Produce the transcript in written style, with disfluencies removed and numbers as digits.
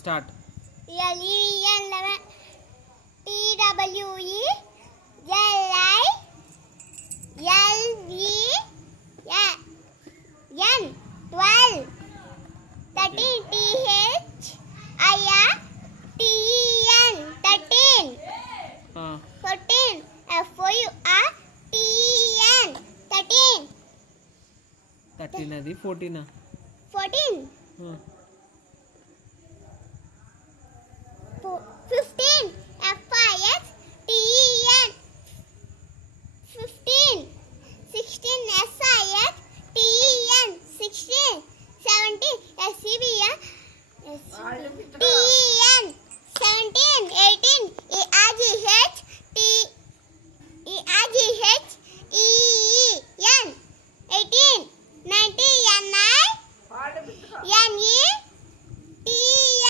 Start. LEVN 11, TWELVEN 12, 13, THIRTEN 13, 14, FOURTEN 13, 13 అది 14. 14, 15, FISTEN 15, 16, SISTEN 16, 17, SCBN